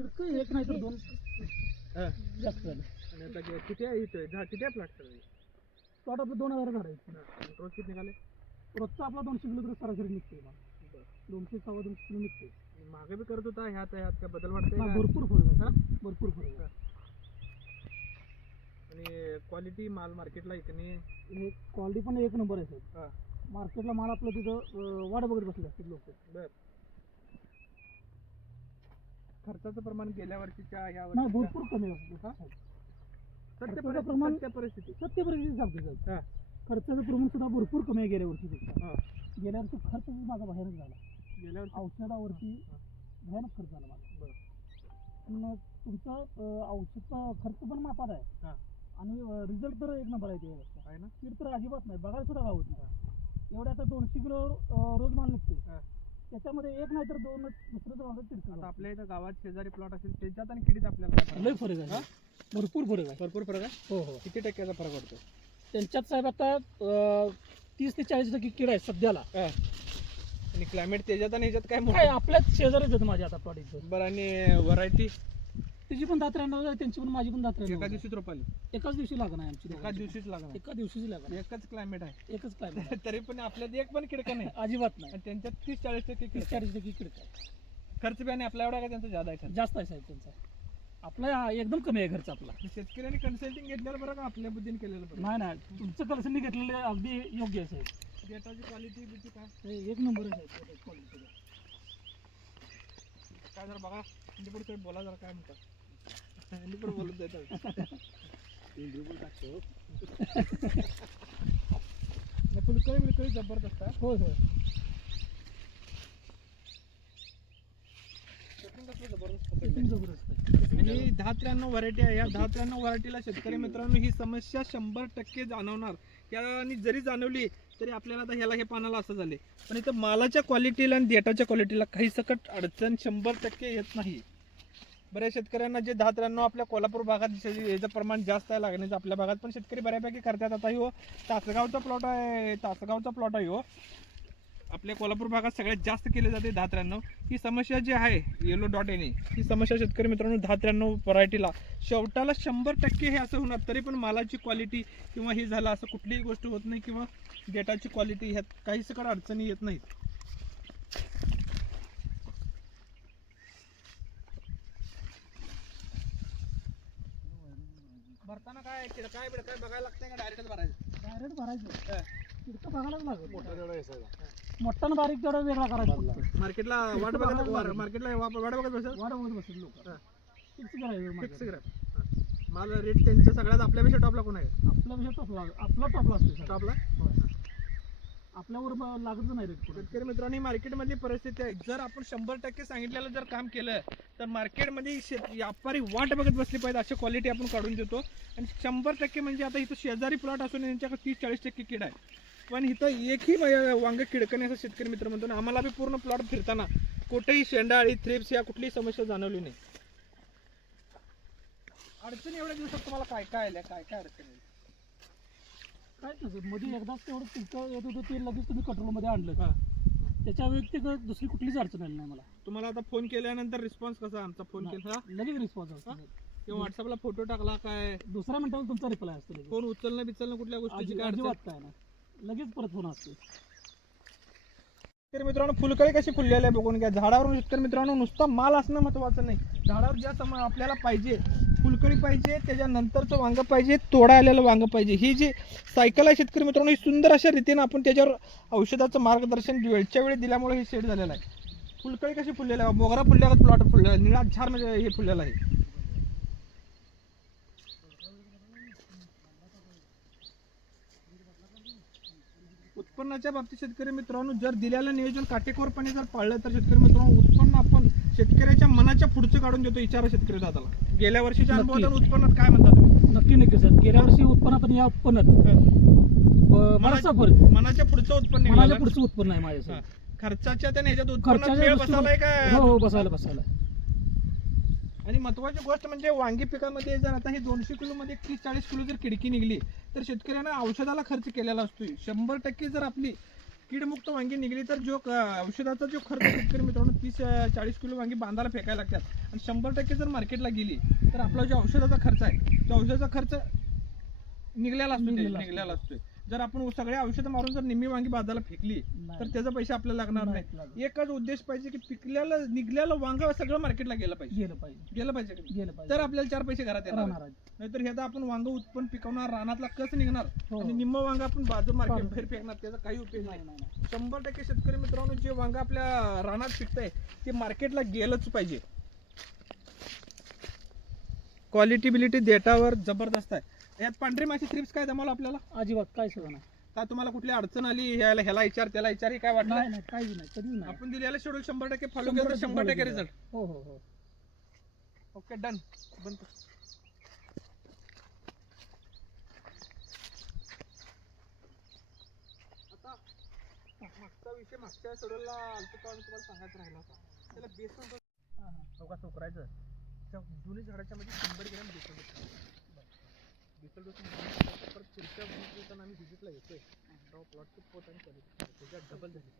चिडक एक नाही तर दोन जास्त झालं. आणि आता किती आहे इथं किती आहे प्लॉट प्लॉट आपलं 2000 झाड आहे. रोज किती निघाले? रोजचा आपला 200 किलो तर सरासरी निघते. 200 सव्वा 200 किलो निघते. मागे बी करत होता ह्यात काय बदल वाटतंय का? भरपूर फरक आहे. भरपूर फरक आहे. आणि क्वालिटी माल मार्केटला इकडे क्वालिटी पण एक नंबर आहे सर. मार्केटला माल आपलं तिथं वाट बघत बसले असतात लोक. बर खर्चाचं प्रमाण गेल्या वर्षीच्या या नाही भरपूर कमी असतं. खर्चाचं प्रमाण सत्य परिस्थिती सांगते सर. खर्चाचं प्रमाण सुद्धा भरपूर कमी आहे गेल्या वर्षीपेक्षा. गेल्या वर्षी खर्च माझा बाहेरच झाला. गेल्या वर्षी औषधावरती भयानक खर्च झाला माझा. पण तुमचा औषधचा खर्च पण मापात आहे आणि रिझल्ट तर एक नंबर आहे. ते आहे ना. कीड तर अजिबात नाही, बघायला सुद्धा गावत नाही. एवढ्या आता 200 किलो रोज माल निघते. त्याच्यामध्ये एक नाही तर दोनच दुसरं माल चिडकं. आपल्या इथं गावात शेजारी प्लॉट असेल त्याच्यात आणि किडीत आपल्याला लय फरक आहे. भरपूर फरक आहे. भरपूर फरक आहे. हो हो. किती टक्क्याचा फरक पडतो त्यांच्यात साहेब? आता 30 ते 40% कीड आहे सध्याला. आणि क्लायमेट त्याच्यात आणि ह्याच्यात काय काय आपल्याच शेजारीच आहेत माझ्या आता प्लॉट इथं. बरं. आणि व्हरायटी त्याची पण 10-93 आहे, त्यांची पण माझी पण 10-93. एका दिवशीच रोपाली? एकाच दिवशी लागणार आहे आमची. एका दिवशीच लागणार. एका दिवशीच लागणार. एकच क्लायमेट आहे. एकच क्लायमेट. तरी पण आपल्यात एक पण किडका नाही अजिबात नाही. आणि त्यांच्यात 30-40% 30-40% कीड आहे. खर्च बी आणि आपल्या एवढा का त्यांचा जादा आहे? जास्त आहे साहेब त्यांचा. आपला एकदम कमी आहे खर्च आपला. शेतकऱ्यांनी कन्सल्टिंग घेतलेलं बरं का आपल्या बुद्धीने केलेलं बरं? नाही नाही, तुमचं कन्सल्टिंग घेतलेलं अगदी योग्य आहे साहेब. डेटाची क्वालिटी बिटी काय एक नंबर आहे साहेब क्वालिटी. काय जरा बघा पुढे बोला जरा काय म्हणतात. पुढे बोलत जायचं फुलकळी जबरदस्त आहे. होय होय. आणि 10-93 व्हरायटी आहे. या 10-93 व्हरायटीला शेतकरी मित्रांनो ही समस्या 100% जाणवणार. आणि जरी जाणवली तरी आपल्याला आता ह्याला हे पानाला असं झाले. पण इथं मालाच्या क्वालिटीला आणि डेटाच्या क्वालिटीला काही सकट अडचण 100% येत नाही. बऱ्याच शेतकऱ्यांना जे 10-93 आपल्या कोल्हापूर भागात याचं प्रमाण जास्त आहे लागण्याचं, आपल्या भागात पण शेतकरी बऱ्यापैकी करतात. आता हो तासगावचा प्लॉट आहे हो आपल्या कोल्हापूर भागात सगळ्यात जास्त केले जाते 10-93. ही समस्या जी आहे येलो डॉट येणे, ही समस्या शेतकरी मित्रांनो 10-93 व्हरायटीला शेवटाला 100% हे असं होणार. तरी पण मालाची क्वालिटी किंवा हे झालं असं कुठलीही गोष्ट होत नाही किंवा डेटाची क्वालिटी ह्यात काही सकट अडचणी येत नाहीत. भरताना काय बघायला लागतंय का डायरेक्टच भरायचं? डायरेक्ट भरायचं. तिथं बघायलाच लागेल. मोठा ना बारीक तेवढा वेगळा करायचा. मार्केटला वाट बघत बसेल लोक. फिक्स करायचं माल रेट त्यांचा सगळ्यात आपल्यापेक्षा टॉपला कोण आहे? आपल्यापेक्षा आपला टॉपला असतो. टॉपला आपल्यावर लागतच नाही रेट. शेतकरी मित्रांनी मार्केटमधली परिस्थिती आहे. जर आपण 100% सांगितलेलं जर काम केलं तर मार्केटमध्ये व्यापारी वाट बघत बसली पाहिजे. अशी क्वालिटी आपण काढून देतो. आणि 100% म्हणजे आता इथं शेजारी प्लॉट असून यांच्याकडे 30-40% कीड आहे. पण इथं एकही वांग किडकं नाही असं शेतकरी मित्र म्हणतो. आम्हाला बी पूर्ण प्लॉट फिरताना कुठेही शेंडाळी थ्रिप्स या कुठलीही समस्या जाणवली नाही. अडचणी एवढ्या दिवसात तुम्हाला काय काय आल्या? काय काय अडचणी? काय नसतं मध्ये एकदाच तेवढं पिकं येत होतं ते लगेच तुम्ही कंट्रोलमध्ये आणलं. त्याच्या व्यतिरिक्त दुसरी कुठलीच अडचण आली नाही मला. तुम्हाला आता फोन केल्यानंतर रिस्पॉन्स कसा? आमचा फोन केला लगेच रिस्पॉन्स असतो किंवा व्हॉट्सअपला फोटो टाकला काय दुसऱ्या मिनिटाला तुमचा रिप्लाय असतो. फोन उचलणं कुठल्या गोष्टीची काय अजिबात काय नाही, लगेच परत फोन असतो. शेतकरी मित्रांनो फुलकळी कशी फुललेली आहे बघून घ्या. झाडावर शेतकरी मित्रांनो नुसता माल असणं महत्वाचं नाही. झाडावर ज्या समय आपल्याला पाहिजे फुलकळी पाहिजे, त्याच्यानंतरचं वांग पाहिजे, तोडा आलेलं वांग पाहिजे. ही जी सायकल आहे शेतकरी मित्रांनो ही सुंदर अशा रीतीने आपण त्याच्यावर औषधाचं मार्गदर्शन वेळच्या वेळी दिल्यामुळे हे सेट झालेलं आहे. फुलकळी कशी फुललेलं आहे? मोगरा फुलल्यागत प्लॉट फुललेला आहे. निळा झार म्हणजे हे फुललेलं आहे. उत्पन्नाच्या बाबतीत शेतकरी मित्रांनो जर दिलेलं नियोजन काटेकोरपणे जर पाळलं तर शेतकरी मित्रांनो उत्पन्न आपण शेतकऱ्याच्या मनाच्या पुढचं काढून देतो. विचारा शेतकरी दादाला गेल्या वर्षीच्या अनुभवातून उत्पन्नात काय म्हणता तुम्ही? नक्की सर. गेल्या वर्षी उत्पन्नात आणि या उत्पन्नात बराचसा फरक. मनाच्या पुढचं उत्पन्न, मनाच्या पुढचं उत्पन्न आहे माझ्या. खर्चाच्या त्या ह्याच्यात उत्पन्नात मेळ बसलाय काय? हो बसायला. आणि महत्वाची गोष्ट म्हणजे वांगी पिकामध्ये जर आता हे 200 किलो मध्ये 30-40 किलो जर किडकी निघली तर शेतकऱ्यांना औषधाला खर्च केलेला असतो. 100% जर आपली कीडमुक्त वांगी निघली तर जो औषधाचा जो खर्च शेतकरी मित्रांनो 30-40 किलो वांगी बांधायला फेकायला लागतात. आणि 100% जर मार्केटला गेली तर आपला जो औषधाचा खर्च आहे तो औषधाचा खर्च निघलेला असतोय. जर आपण सगळे औषधं मारून जर निम्मी वांगी बाजाराला फेकली तर त्याचे पैसे आपल्याला लागणार नाही. एकच उद्देश पाहिजे की पिकलेलं निघलेलं वांग सगळं मार्केटला गेलं पाहिजे तर आपल्याला 4 पैसे घरात येणार. नाहीतर हे आपण वांग उत्पन्न पिकवणार, रानातला कस निघणार आणि निम्म वांग आपण बाजू मार्केट बाहेर फेकणार, त्याचा काही उपयोग नाही. 100% शेतकरी मित्रांनो, जे वांग आपल्या रानात पिकतंय ते मार्केटला गेलंच पाहिजे. क्वालिटी बिलिटी डेटावर जबरदस्त आहे. यात पांढरी माशी थ्रिप्स काय जमवलं आपल्याला? अजिबात काय सगळं नाही. का तुम्हाला कुठली अडचण आली ह्याला विचार त्याला विचार काय वाटलं? नाही काहीच नाही, कधीच नाही. आपण दिलेलं शेड्यूल 100% फॉलो केलं तर 100% रिझल्ट. हो हो हो. Okay done. बंद. आता मागचा विषय मागच्या शेड्यूलला तुम्हाला सांगायचं राहिला होता. त्याला बेसन डोस उकरायचं. त्या जुनी झाडाच्या मध्ये 100 ग्रॅम बेसन डोस परत पुढच्या 20 दिवसांना आम्ही व्हिजिटला येतोय. प्लॉटची पोत आणि क्वालिटी त्याच्यात डबल झाली.